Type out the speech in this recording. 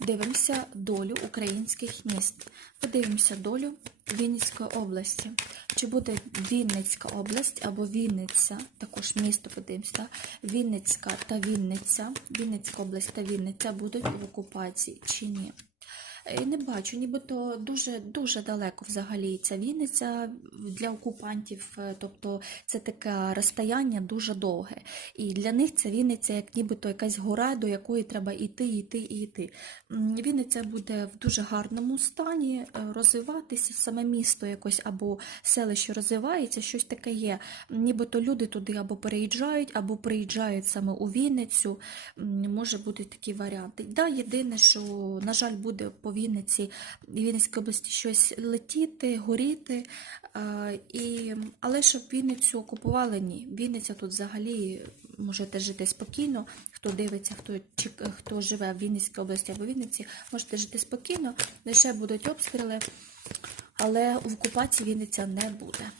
Дивимося долю українських міст. Подивимося долю Вінницької області. Чи буде Вінницька область або Вінниця, також місто подивимося, так? Вінницька та Вінниця, Вінницька область та Вінниця будуть в окупації чи ні? Е, Не бачу, нібито дуже дуже далеко взагалі ця Вінниця для окупантів, е, тобто це таке розстояння дуже довге. І для них ця Вінниця як нібито якась гора, до якої треба йти, йти і йти. Вінниця буде в дуже гарному стані е, розвиватися, саме місто якось або селище розвивається, щось таке є. Нібито люди туди або переїжджають, або приїжджають саме у Вінницю. Може бути такі варіанти. Да, єдине, що, на жаль, буде по Вінниці Вінницькій області щось летіти, горіти. е, І... Але щоб Вінницю окупували, ні. Вінниця тут взагалі можете жити спокійно. Хто дивиться, хто, хто живе в Вінницькій області або Вінниці, можете жити спокійно, лише будуть обстріли, але в окупації Вінниця не буде.